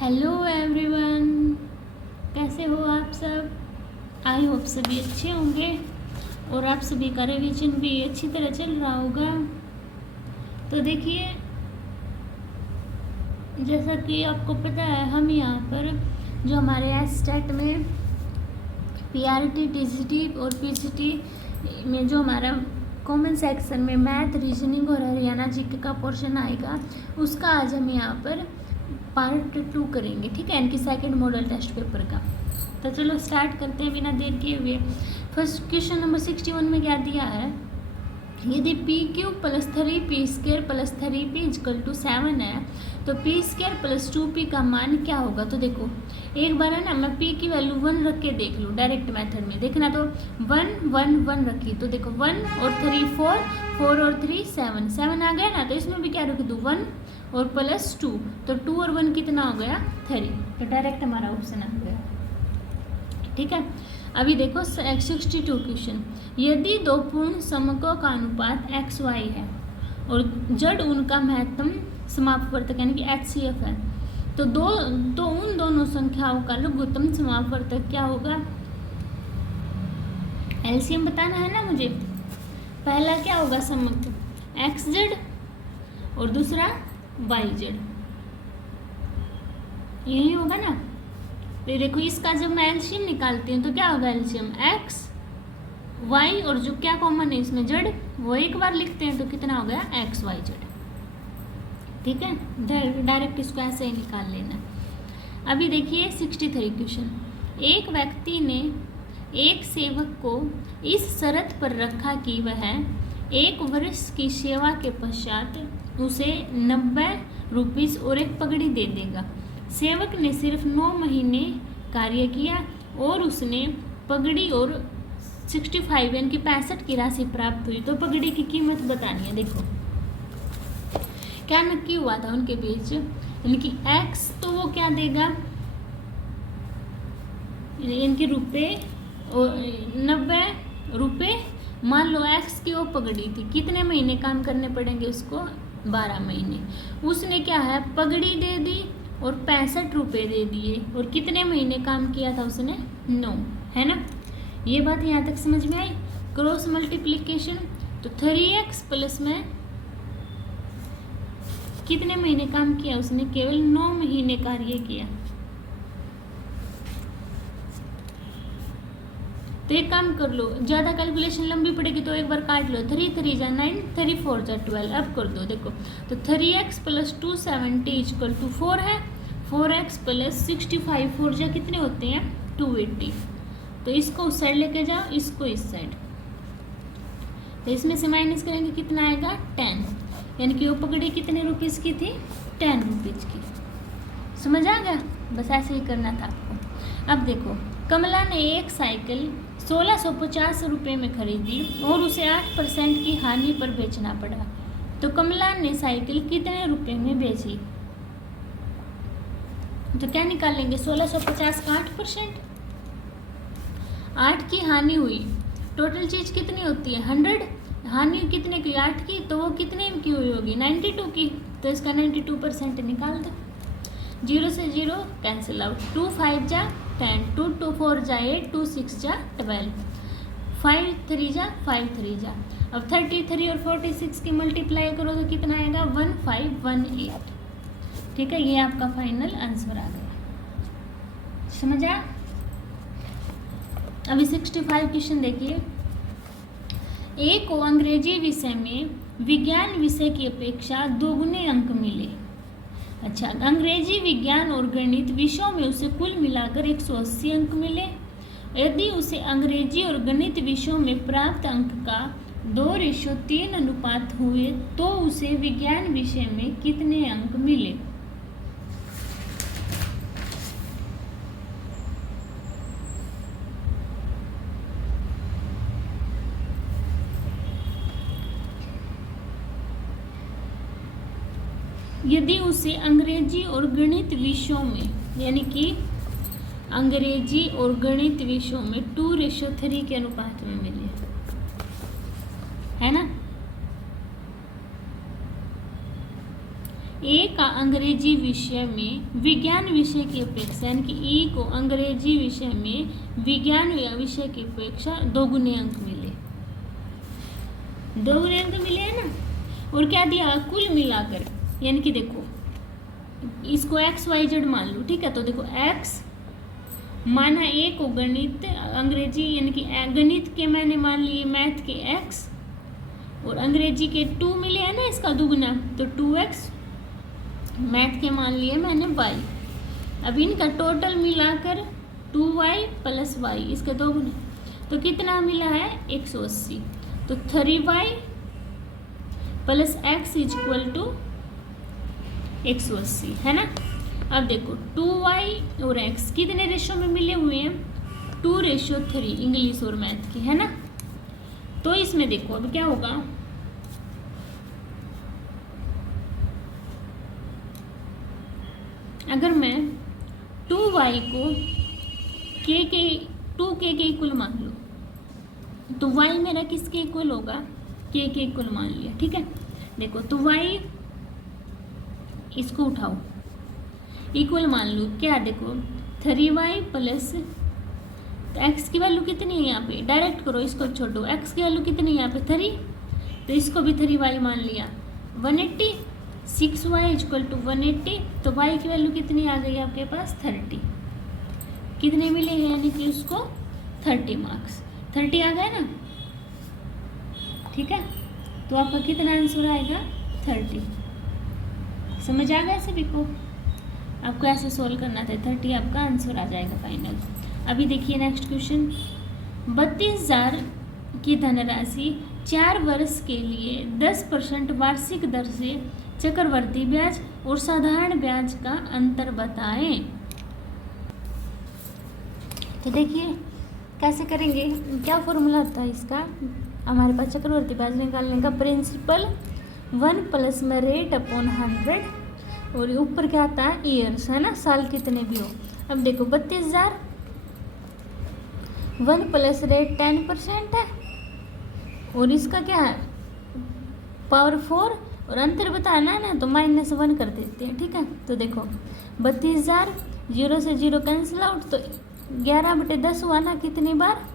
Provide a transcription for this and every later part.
Hello everyone, कैसे हो आप सब। आई होप सभी अच्छे होंगे और आप सभी का रिवीजन भी अच्छी तरह चल रहा होगा। तो देखिए, जैसा कि आपको पता है, हम यहाँ पर जो हमारे एस्टेट में पीआरटी, टीजीटी और पीजीटी में जो हमारा कॉमन सेक्शन में मैथ, रीजनिंग और हरियाणा जीके का पोर्शन आएगा, उसका आज हम यहाँ पर पार्ट 2 करेंगे। ठीक है, इनकी सेकंड मॉडल टेस्ट पेपर का। तो चलो स्टार्ट करते हैं बिना देर किए हुए। फर्स्ट क्वेश्चन नंबर 61 में क्या दिया है, यदि P Q plus 3p square plus 3p equal to 7 है तो पी स्क्वायर प्लस 2p का मान क्या होगा। तो देखो, एक बार है ना, मैं p की वैल्यू 1 रख के देख लूँ डायरेक्ट मेथड में। देखना तो 1 1 1 रखी, तो देखो 1 और 3 4, 4 और 3 7, 7 आ गया ना। तो इसमें भी क्या रख दूँ, 1 और प्लस 2, तो 2 और 1 कितना हो गया 3। तो डायरेक्ट हमारा ऑप्शन आ गया। ठीक है, अभी देखो 62 क्वेश्चन, यदि दो पूर्ण समकों का अनुपात XY है और जड़ उनका महत्तम समापवर्तक यानी कि HCF है, तो उन दोनों संख्याओं का लघुत्तम समापवर्तक क्या होगा। एलसीएम बताना है ना मुझे। पहला क्या होगा समक, XZ और दूसरा YZ, यही होगा ना। तो देखो, इसका जब मैं एलसीएम निकालती हूँ तो क्या होगा, एलसीएम X Y और जो क्या कॉमन है इसमें जड़, वो एक बार लिखते हैं तो कितना हो गया XYZ। ठीक है, डायरेक्ट इसको ऐसे ही निकाल लेना। अभी देखिए 63 क्वेश्चन, एक व्यक्ति ने एक सेवक को इस शर्त पर रखा कि वह 1 वर्ष की सेवा के पश्चात उसे 90 रुपीस और एक पगड़ी दे देगा। सेवक ने सिर्फ 9 महीने कार्य किया और उसने पगड़ी और 65 यानी कि 65 की राशि प्राप्त हुई, तो पगड़ी की कीमत बतानी है। देखो क्या नक्की हुआ था उनके बीच, यानी कि X तो वो क्या देगा, इनके रुपए, 90 रुपए। मान लो X की वो पगड़ी थी, कितने महीने काम करने पड़ेंगे उसको, 12 महीने। उसने क्या है, पगड़ी दे दी और 65 रुपये दे दिए, और कितने महीने काम किया था उसने, 9, है ना। ये बात यहाँ तक समझ में आई। क्रॉस मल्टीप्लिकेशन, तो 3x प्लस में कितने महीने काम किया उसने, केवल 9 महीने कार्य किया। तो एक काम कर लो, ज़्यादा कैलकुलेशन लंबी पड़ेगी तो एक बार काट लो, 3 3 जा 9, 3 4 जा 12। अब कर दो, देखो तो 3x प्लस 270 इक्वल टू 4 है, 4x प्लस 65 4 जा कितने होते हैं 280। तो इसको उस साइड लेके जाओ, इसको इस साइड, तो इसमें से माइनस करेंगे कितना आएगा 10, यानी कि वो पगड़ी कितने रुपीज़ की थी, 10 रुपीज़ की। समझ आ गया, बस ऐसे ही करना था आपको। अब देखो, कमला ने एक साइकिल 1650 रुपये में खरीदी और उसे 8% की हानि पर बेचना पड़ा, तो कमला ने साइकिल कितने रुपए में बेची। तो क्या निकालेंगे, 1650 का 8%, 8 की हानि हुई, टोटल चीज़ कितनी होती है 100, हानि कितने की 8 की, तो वो कितने की हुई होगी 92 की, तो इसका 92% निकाल दो। 0 से 0 कैंसिल आउट, 2 5 जा 10, 2 2 4 जा 8, 2 6 जा 12, 5 3 जा 5 3 जा। अब 33 और 46 की मल्टीप्लाई करो तो कितना आएगा 1518। ठीक है, ये आपका फाइनल आंसर आ गया। समझ आया। अभी 65 क्वेश्चन देखिए, एक को अंग्रेजी विषय में विज्ञान विषय की अपेक्षा 2 गुने अंक मिले। अच्छा, अंग्रेजी, विज्ञान और गणित विषयों में उसे कुल मिलाकर 180 अंक मिले। यदि उसे अंग्रेजी और गणित विषयों में प्राप्त अंक का 2:3 अनुपात हुए तो उसे विज्ञान विषय में कितने अंक मिले। यदि उसे अंग्रेजी और गणित विषयों में, यानी कि अंग्रेजी और गणित विषयों में 2:3 के अनुपात में मिले, है ना। ए का अंग्रेजी विषय में विज्ञान विषय की अपेक्षा, यानी कि ए को अंग्रेजी विषय में विज्ञान विषय की अपेक्षा 2 गुने अंक मिले, 2 गुने अंक मिले है ना। और क्या दिया, कुल मिलाकर, यानी कि देखो इसको XYZ मान लो, ठीक है। तो देखो x माना ए को गणित अंग्रेजी, यानी कि गणित के मैंने मान लिए मैथ के x, और अंग्रेजी के 2 मिले हैं ना, इसका दुगुना, तो 2x, मैथ के मान लिए मैंने y। अब इनका टोटल मिलाकर 2y + y, इसके 2 गुने, तो कितना मिला है 180। तो 3y + x = 180 है ना। अब देखो 2y और x कितने रेशो में मिले हुए हैं, 2:3, इंग्लिश और मैथ की, है ना। तो इसमें देखो अब क्या होगा, अगर मैं 2y को k के इक्वल मान लूँ, तो y मेरा किसके इक्वल होगा, k के इक्वल मान लिया, ठीक है। देखो तो y इसको उठाओ, इक्वल मान लूँ क्या, देखो 3y + x की वैल्यू कितनी है यहाँ पे, डायरेक्ट करो, इसको छोड़ो, x की वैल्यू कितनी है यहाँ पे 3, तो इसको भी 3y मान लिया, 180, 6y = 180, तो y की वैल्यू कितनी आ गई आपके पास 30, कितने मिले हैं, यानी कि उसको 30 मार्क्स, 30 आ गए ना, ठीक है। तो आपका कितना आंसर आएगा 30। समझ आ गया सभी को, आपको ऐसे सोल्व करना था, 30 आपका आंसर आ जाएगा फाइनल। अभी देखिए नेक्स्ट क्वेश्चन, 32,000 की धनराशि 4 वर्ष के लिए 10% वार्षिक दर से चक्रवर्ती ब्याज और साधारण ब्याज का अंतर बताएं। तो देखिए कैसे करेंगे, क्या फॉर्मूला होता है इसका, हमारे पास चक्रवर्ती ब्याज निकालने का, प्रिंसिपल 1 + में रेट अपॉन 100, और ऊपर क्या आता है ईयर्स, है ना, साल कितने भी हो। अब देखो 32,000, 1 + रेट 10% है, और इसका क्या है पावर 4, और अंतर बताना है ना, तो -1 कर देते हैं, ठीक है। तो देखो 32,000, 0 से 0 कैंसिल आउट, तो 11/10 हुआ ना, कितनी बार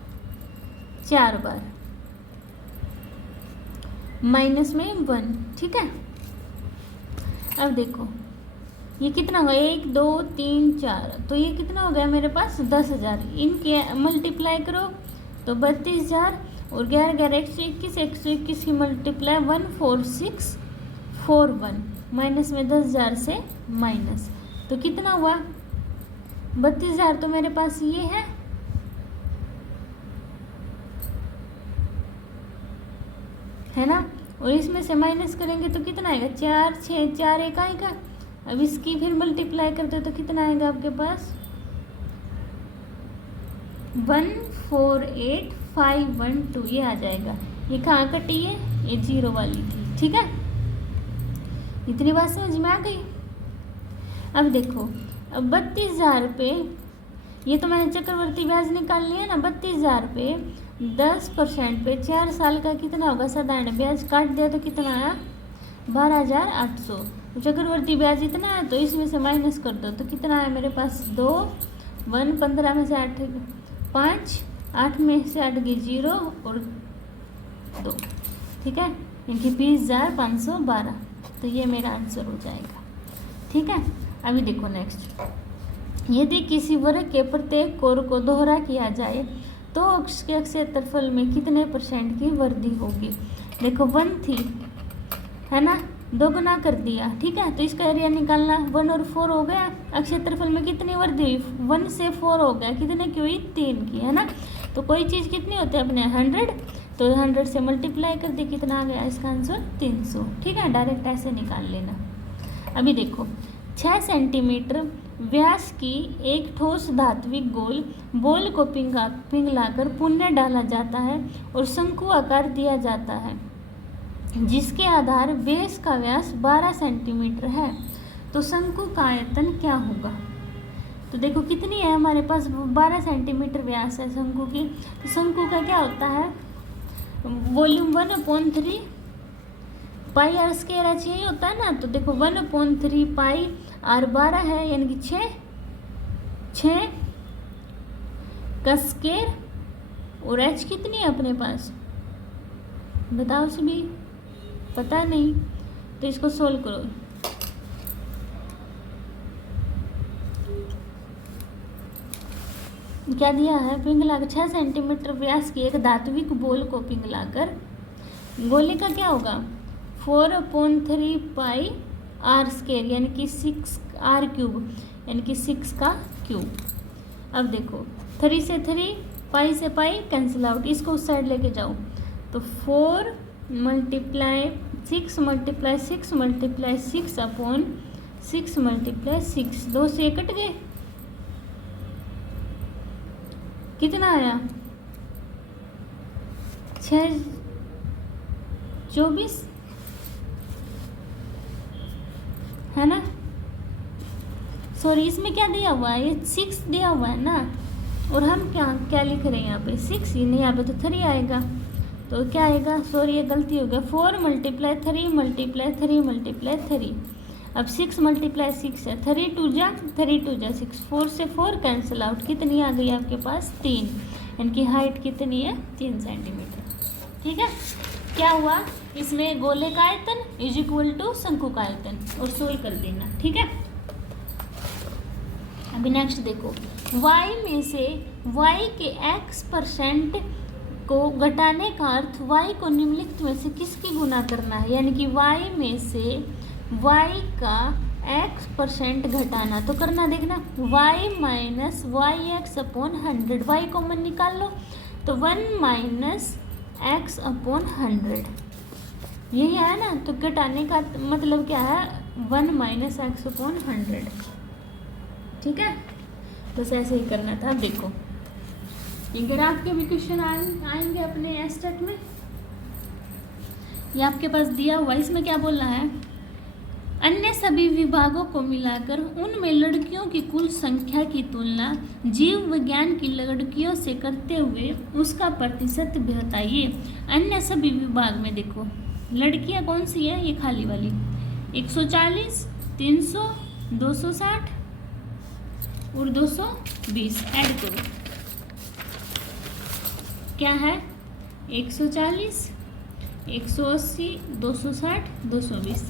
4 बार, -1, ठीक है। अब देखो ये कितना होगा, 1 2 3 4, तो ये कितना हो गया मेरे पास 10,000, इनके मल्टीप्लाई करो तो 32,000, और 11 121, 121 की मल्टीप्लाई 14641, माइनस में 10,000 से माइनस, तो कितना हुआ 32,000, तो मेरे पास ये है ना, और इसमें से माइनस करेंगे तो कितना आएगा 4 6 4 1 आएगा। अब इसकी फिर मल्टीप्लाई करते तो कितना आएगा आपके पास 148,512, ये आ जाएगा। ये कहाँ कटी है, ये 0 वाली थी, ठीक है। इतनी बात समझ में आ गई। अब देखो अब 32,000 रुपये, ये तो मैंने चक्रवर्ती ब्याज निकाल लिया ना, 32,000 रुपये 10% पे 4 साल का कितना होगा, साधारण ब्याज काट दिया तो कितना आया 12,800। चक्रवर्ती ब्याज इतना है तो इसमें से माइनस कर दो तो कितना है मेरे पास 2 1 15 में से 8 5 8 में से 8 गई 0 और 2, ठीक है, इनकी 20,512, तो ये मेरा आंसर हो जाएगा, ठीक है। अभी देखो नेक्स्ट, यदि किसी वर्ग के प्रत्येक कोर को दोहरा किया जाए तो उसके क्षेत्रफल में कितने % की वृद्धि होगी। देखो 1 थी, है ना, 2 गुना कर दिया, ठीक है, तो इसका एरिया निकालना 1 और 4 हो गया। क्षेत्रफल में कितनी वृद्धि हुई, 1 से 4 हो गया, कितने की हुई 3 की, है ना। तो कोई चीज़ कितनी होती है अपने 100, तो 100 से मल्टीप्लाई कर दी, कितना आ गया इसका आंसर 300, ठीक है, डायरेक्ट ऐसे निकाल लेना। अभी देखो 6 सेंटीमीटर व्यास की एक ठोस धात्विक गोल बॉल को पिघलाकर पुनः डाला जाता है और शंकु आकार दिया जाता है जिसके आधार बेस का व्यास 12 सेंटीमीटर है, तो शंकु का आयतन क्या होगा। तो देखो कितनी है हमारे पास 12 सेंटीमीटर व्यास है शंकु की, तो शंकु का क्या होता है volume 1/3 pi R square H यही होता है ना। तो देखो 1/3 पाई आर 12 है, यानी कि 6 का स्क्वायर, और एच कितनी है अपने पास बताओ सभी, पता नहीं। तो इसको सोल्व करो। क्या दिया है, पिघलाकर 6 सेंटीमीटर व्यास की एक धात्विक बॉल को पिघलाकर गोले का क्या होगा 4/3 पाई आर स्क्वायर, यानी कि 6 आर क्यूब, यानी कि 6 का क्यूब। अब देखो 3 से 3, पाई से पाई कैंसिल आउट, इसको उस साइड लेके जाओ। तो 4 × 6 × 6 × 6 अपॉन 6 × 6, 2 से कट गए, कितना आया 6 24 है ना। सॉरी इसमें क्या दिया हुआ है, ये 6 दिया हुआ है ना, और हम क्या लिख रहे हैं यहाँ पे 6 ही नहीं, यहाँ पे तो 3 आएगा। तो क्या आएगा, सॉरी ये गलती हो गया, 4 × 3 × 3 × 3। अब 6 × 6 है, 3 2 जा 6, 4 से 4 कैंसिल आउट, कितनी आ गई आपके पास 3, यानी कि हाइट कितनी है 3 सेंटीमीटर। ठीक है, क्या हुआ इसमें गोले का आयतन इज इक्वल टू शंकु का आयतन, और सोल्व कर देना। ठीक है, अभी नेक्स्ट देखो, y में से y के x% को घटाने का अर्थ y को निम्नलिखित में से किसकी गुना करना है, यानी कि y में से y का x% घटाना। तो करना देखना, y minus yx upon 100, y common निकाल लो, तो 1 माइनस x अपॉन 100 यही है ना। तो घटाने का मतलब क्या है 1 माइनस x अपॉन 100। ठीक है, बस ऐसे ही करना था। अब देखो अगर आपके भी क्वेश्चन आएंगे अपने एस्टेट में, ये आपके पास दिया हुआ, इसमें क्या बोलना है, अन्य सभी विभागों को मिलाकर उनमें लड़कियों की कुल संख्या की तुलना जीव विज्ञान की लड़कियों से करते हुए उसका प्रतिशत बताइए। अन्य सभी विभाग में देखो लड़कियां कौन सी है, ये खाली वाली 140, 300, 260 और 220 ऐड करो, क्या है 140, 180, 260, 220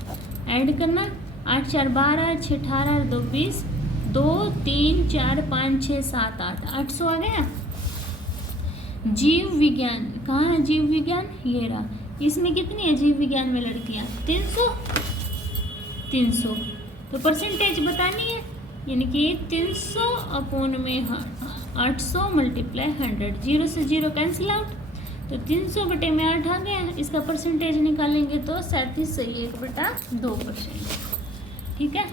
ऐड करना, 8 4 12, 6 18, 2 20, 2 3 4 5 6 7 8, 800 आ गया। जीव विज्ञान कहाँ है, जीव विज्ञान ये रहा, इसमें कितनी है जीव विज्ञान में लड़कियां 300। तो परसेंटेज बतानी है, यानी कि 300 अपॉन में 800 मल्टीप्लाई 100, 0 से 0 कैंसिल आउट, तो 300 बटे में 8 आ गया। इसका परसेंटेज निकालेंगे तो 37.1/2%। ठीक है,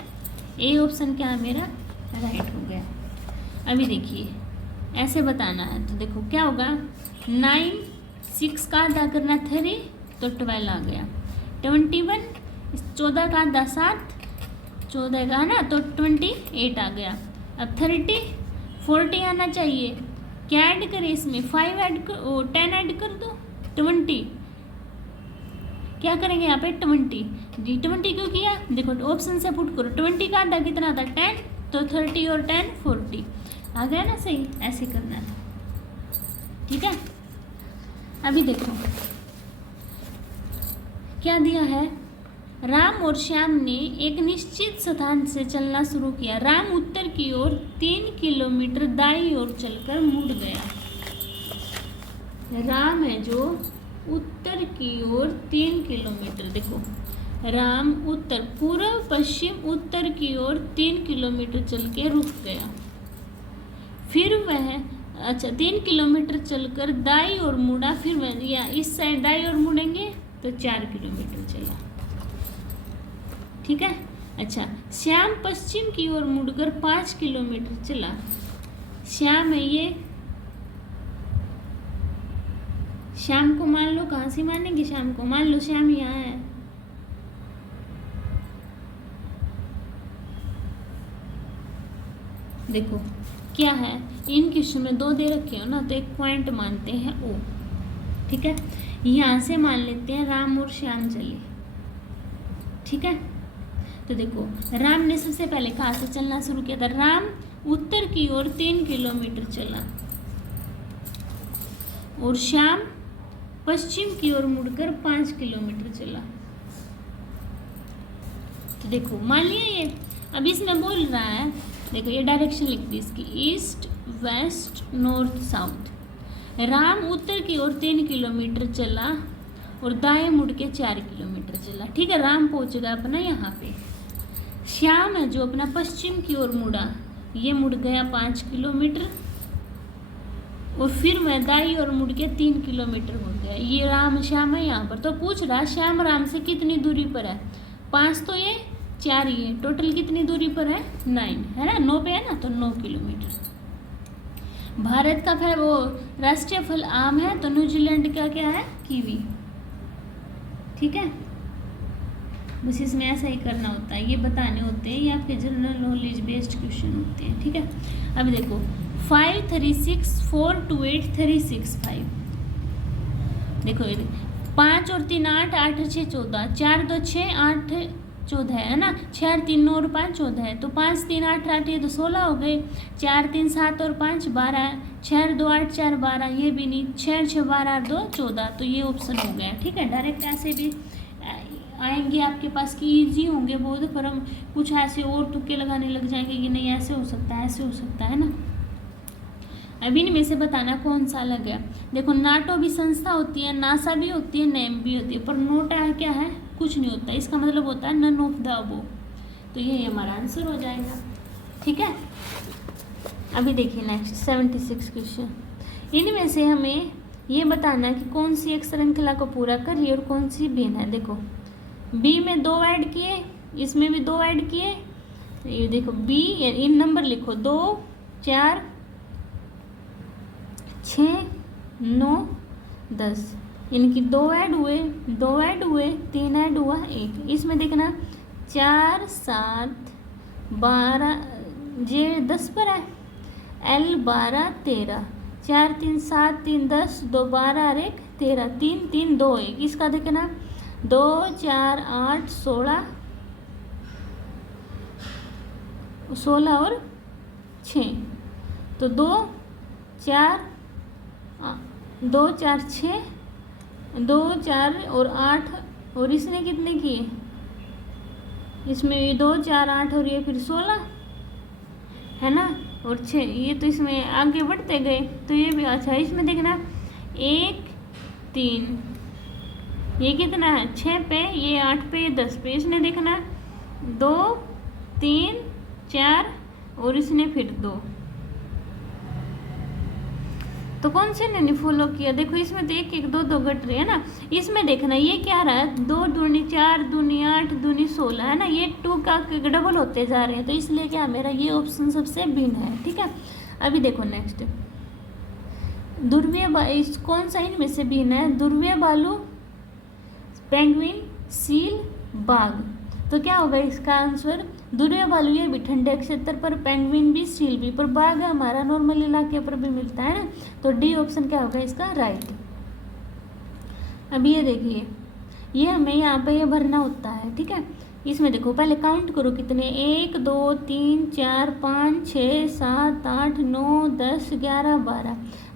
ए ऑप्शन क्या है मेरा राइट हो गया। अभी देखिए ऐसे बताना है, तो देखो क्या होगा 9 6 का आधा करना 3, तो 12 आ गया। 21 14 का आधा 7, 14 का ना तो 28 आ गया। अब 30 40 आना चाहिए, क्या ऐड करें इसमें 5 ऐड कर 10 ऐड कर दो 20, क्या करेंगे यहाँ पे 20 जी 20 क्यों किया, देखो ऑप्शन से पुट करो 20 का आधा कितना था 10, तो 30 और 10 40 आ गया ना सही, ऐसे करना था। ठीक है, अभी देखो क्या दिया है, राम और श्याम ने एक निश्चित स्थान से चलना शुरू किया। राम उत्तर की ओर 3 किलोमीटर दाईं ओर चलकर मुड़ गया। राम है जो उत्तर की ओर 3 किलोमीटर, देखो राम उत्तर पूर्व पश्चिम उत्तर की ओर 3 किलोमीटर चल के रुक गया। फिर वह 3 किलोमीटर चलकर दाईं ओर मुड़ा, फिर वह या इस साइड दाईं ओर मुड़ेंगे तो 4 किलोमीटर चला। ठीक है, अच्छा श्याम पश्चिम की ओर मुड़कर 5 किलोमीटर चला। श्याम है ये, श्याम को मान लो, कहाँ से मानेंगे श्याम को, मान लो श्याम यहाँ है, देखो क्या है इन क्वेश्चन में 2 दे रखे हो ना, तो एक पॉइंट मानते हैं ओ। ठीक है, यहाँ से मान लेते हैं राम और श्याम चले, ठीक है। तो देखो राम ने सबसे पहले कहाँ से चलना शुरू किया था? राम उत्तर की ओर 3 किलोमीटर चला और श्याम पश्चिम की ओर मुड़कर 5 किलोमीटर चला। तो देखो मान लिया ये, अब इसमें बोल रहा है, देखो ये डायरेक्शन लिख दी इसकी, east west north south. Ram उत्तर की ओर 3 किलोमीटर चला और दाएं मुड़ के 4 किलोमीटर चला। ठीक है, राम पहुंचेगा अपना यहाँ पे। श्याम है जो अपना पश्चिम की ओर मुड़ा, ये मुड़ गया 5 किलोमीटर और फिर वह दाई ओर मुड़ के 3 किलोमीटर हो गया। ये राम श्याम है यहाँ पर। तो पूछ रहा श्याम राम से कितनी दूरी पर है? 5 तो ये, 4 ये, टोटल कितनी दूरी पर है? 9 है ना, 9 पे है ना, तो 9 किलोमीटर। भारत का फिर वो राष्ट्रीय फल आम है, तो न्यूजीलैंड का क्या है? कीवी। ठीक है, बस इसमें ऐसा ही करना होता है, ये बताने होते हैं, ये आपके जनरल नॉलेज बेस्ड क्वेश्चन होते हैं। ठीक है, अब देखो 5 3 6 4 2 8 3 6 5। देखो ये 5 और 3 8, 8 और 6 14, 4 2 6 8 14 है ना, 6 3 9 और 5 14 है, तो 5 3 8 8 ये तो 16 हो गए, 4 3 7 और 5 12, 6 2 8 4 12, ये भी नहीं, 6 6 12 2 14, तो ये ऑप्शन हो गया। ठीक है, डायरेक्ट ऐसे भी आएंगे आपके पास कि इजी होंगे बहुत, पर हम कुछ ऐसे और तुक्के लगाने लग जाएंगे कि नहीं ऐसे हो सकता है, ऐसे हो सकता है ना। अब इनमें से बताना कौन सा अलग है। देखो नाटो भी संस्था होती है, नासा भी होती है, नेम भी होती है, पर नोटा क्या है? कुछ नहीं होता, इसका मतलब होता है नन ऑफ द अबोव। तो ये हमारा आंसर हो जाएगा। ठीक है, अभी देखिए नेक्स्ट 76 क्वेश्चन। इनमें से हमें ये बताना है कि कौन सी एक श्रृंखला को पूरा कर रही है और कौन सी भिन्न है। देखो बी में 2 ऐड किए, इसमें भी 2 ऐड किए, ये देखो बी, इन नंबर लिखो 2 4 6 9 10, इनकी 2 ऐड हुए, 2 ऐड हुए, 3 ऐड हुआ 1। इसमें देखना 4 7 12, जे 10 पर है, L 12 13, 4 3 7 3 10, 2 12 और 1 13, 3 3 2 1। इसका देखना 2 4 8 16 और 6, तो 2 4 6, 2 4 और 8, और इसने कितने किए? इसमें 2 4 8 और ये फिर 16 है ना, और 6, ये तो इसमें आगे बढ़ते गए, तो ये भी अच्छा। इसमें देखना 1 3, ये कितना है? 6 पे, ये 8 पे, ये 10 पे। इसने देखना 2 3 4 और इसने फिर 2, तो कौन से ने फॉलो किया? देखो इसमें तो 1 1 2 2 घट रही है ना। इसमें देखना ये क्या रहा है? 2 दूनी 4 दूनी 8 दूनी 16 है ना, ये 2 का डबल होते जा रहे हैं, तो इसलिए क्या मेरा ये ऑप्शन सबसे भिन्न है। ठीक है, अभी देखो नेक्स्ट, ध्रुवीय कौन सा इनमें से भिन्न है? ध्रुवीय भालू, पेंगुइन, सील, बाघ। तो क्या होगा इसका आंसर? ध्रुवीय भालू ये भी ठंडे क्षेत्र पर, पेंगुइन भी, सील भी, पर बाघ हमारा नॉर्मल इलाके पर भी मिलता है ना, तो डी ऑप्शन क्या होगा इसका? राइट। अब ये देखिए, ये हमें यहाँ पे ये भरना होता है। ठीक है, इसमें देखो पहले काउंट करो कितने, 1 2 3 4 5 6 7 8 9 10 11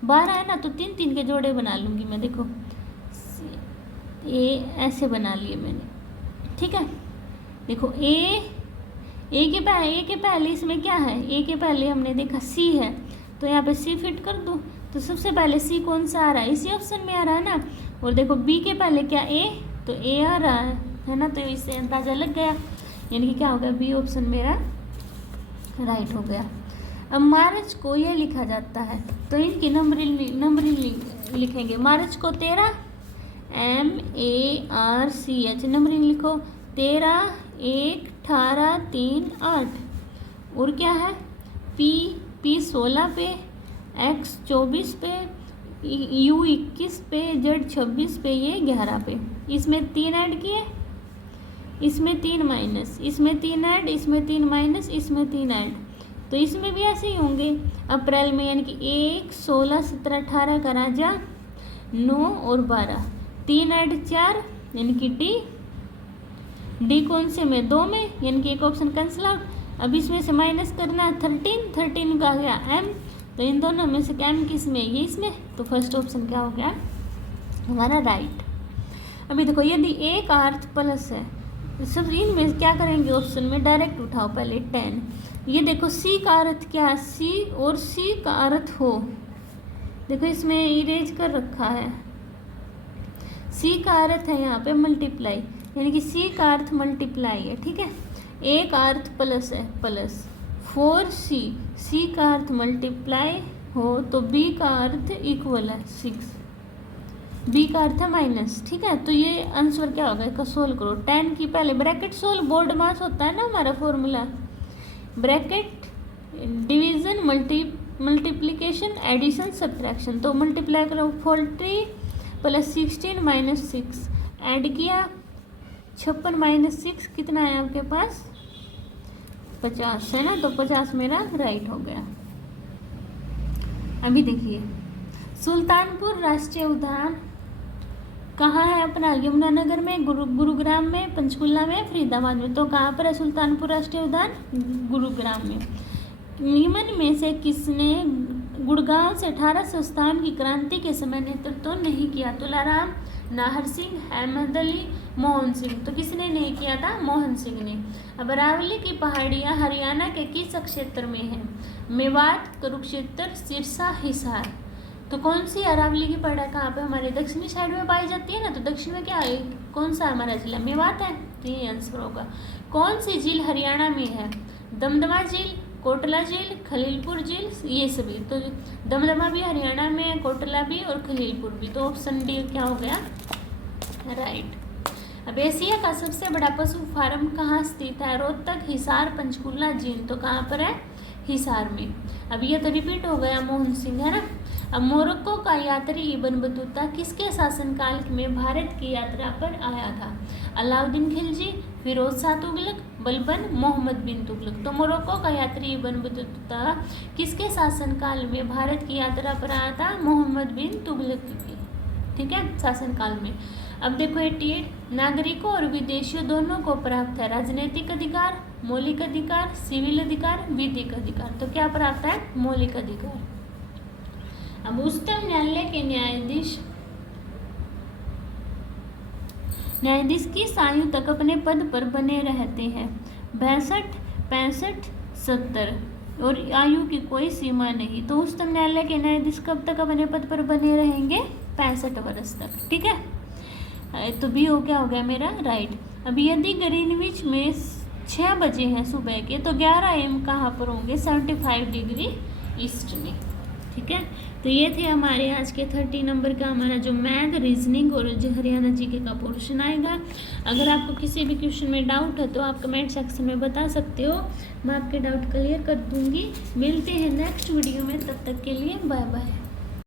12 है ना, तो 3 3 के जोड़े बना लूँगी मैं। देखो ये ऐसे बना लिए मैंने। ठीक है, देखो ए के पहले इसमें क्या है? ए के पहले हमने देखा सी है, तो यहाँ पे सी फिट कर दो, तो सबसे पहले सी कौन सा आ रहा है? इसी ऑप्शन में आ रहा है ना। और देखो बी के पहले क्या? ए, तो ए आ रहा है ना, तो इससे अंदाज़ा लग गया, यानी कि क्या हो गया? बी ऑप्शन मेरा राइट हो गया। अब मार्च को ये लिखा जाता है, तो इनकी नंबरिंग लिखेंगे। मार्च को 13 MARCH, नंबरिंग लिखो 13 1 18 3 8, और क्या है? P 16 पे, X 24 पे, U 21 पे, Z 26 पे, ये 11 पे। इसमें 3 ऐड किए, इसमें 3 माइनस, इसमें 3 ऐड, इसमें 3 माइनस, इसमें 3 ऐड, तो इसमें भी ऐसे ही होंगे अप्रैल में, यानी कि 1 16 17 18 का राजा, 9 और 12, 3 ऐड 4, यानी कि डी। डी कौन से में, 2 में, यानी कि एक ऑप्शन कैंसिल आउट। अब इसमें से माइनस करना 13 का गया एम, तो इन दोनों में से एम किस में, ये इसमें, तो फर्स्ट ऑप्शन क्या हो गया हमारा राइट। अभी देखो यदि ए का अर्थ प्लस है, सब इनमें क्या करेंगे ऑप्शन में डायरेक्ट उठाओ पहले 10। ये देखो सी का अर्थ क्या है, सी और सी का अर्थ हो, देखो इसमें इरेज कर रखा है, सी का अर्थ है यहाँ पे मल्टीप्लाई, यानी कि सी का अर्थ मल्टीप्लाई है, ठीक है। ए का अर्थ प्लस है, प्लस 4c, सी का अर्थ मल्टीप्लाई हो तो बी का अर्थ इक्वल है 6, बी का अर्थ है माइनस, ठीक है। तो ये आंसर क्या होगा, इसका सोल्व करो। 10 की पहले ब्रैकेट सोल्व, बोर्ड मास होता है ना हमारा formula, bracket division multiplication addition subtraction, तो मल्टीप्लाई करो 40 प्लस 16 माइनस 6, ऐड किया 56 माइनस 6 कितना है आपके पास 50 है ना, तो 50 मेरा राइट हो गया। अभी देखिए सुल्तानपुर राष्ट्रीय उद्यान कहाँ है अपना, यमुनानगर में, गुरुग्राम में, पंचकुला में, फरीदाबाद में, तो कहाँ पर है सुल्तानपुर राष्ट्रीय उद्यान, गुरुग्राम में। निम्न में से किसने गुड़गांव से 1857 की क्रांति के समय नेतृत्व नहीं किया, तुलाराम, नाहर सिंह, अहमद अली, मोहन सिंह, तो किसने नहीं किया था, मोहन सिंह ने। अब अरावली की पहाड़ियाँ हरियाणा के किस क्षेत्र में हैं, मेवात, कुरुक्षेत्र, सिरसा, हिसार, तो कौन सी अरावली की पहाड़ियाँ कहाँ पे हमारे दक्षिणी साइड में पाई जाती है ना, तो दक्षिण में क्या है, कौन सा हमारा जिला, मेवात है, तो ये आंसर होगा। कौन सी झील हरियाणा में है, दमदमा झील, कोटला झील, खलीलपुर झील, ये सभी, तो दमदमा भी हरियाणा में है, कोटला भी और खलीलपुर भी, तो ऑप्शन डी क्या हो गया राइट। अब एशिया का सबसे बड़ा पशु फार्म कहाँ स्थित है, रोहतक, हिसार, पंचकुला, जींद, तो कहाँ पर है, हिसार में। अब ये तो रिपीट हो गया मोहन सिंह, है ना। अब मोरक्को का यात्री इब्न बतूता किसके शासनकाल में भारत की यात्रा पर आया था, अलाउद्दीन खिलजी, फिरोज शाह तुगलक, बलबन, मोहम्मद बिन तुगलक, तो मोरक्को का यात्री इब्न बतूता किसके शासनकाल में भारत की यात्रा पर आया था, मोहम्मद बिन तुगलक की, ठीक है, शासनकाल में। अब देखो 88 नागरिकों और विदेशियों दोनों को प्राप्त है राजनीतिक अधिकार, मौलिक अधिकार, सिविल अधिकार, विधिक अधिकार, तो क्या प्राप्त है, मौलिक अधिकार। अब उच्चतम न्यायालय के न्यायाधीश किस आयु तक अपने पद पर बने रहते हैं, 62, 65, 70, और आयु की कोई सीमा नहीं, तो उच्चतम न्यायालय के न्यायाधीश कब तक अपने पद पर बने रहेंगे, 65 वर्ष तक, ठीक है। तो बी हो क्या हो गया मेरा राइट। अब यदि ग्रीनविच में 6 बजे हैं सुबह के, तो 11 AM कहाँ पर होंगे, 75 डिग्री ईस्ट में, ठीक है। तो ये थे हमारे आज के 30 नंबर का हमारा जो मैथ, रीजनिंग और जो हरियाणा जीके का पोर्शन आएगा। अगर आपको किसी भी क्वेश्चन में डाउट है तो आप कमेंट सेक्शन में बता सकते हो, मैं आपके डाउट क्लियर कर दूंगी। मिलते हैं नेक्स्ट वीडियो में, तब तक के लिए बाय बाय।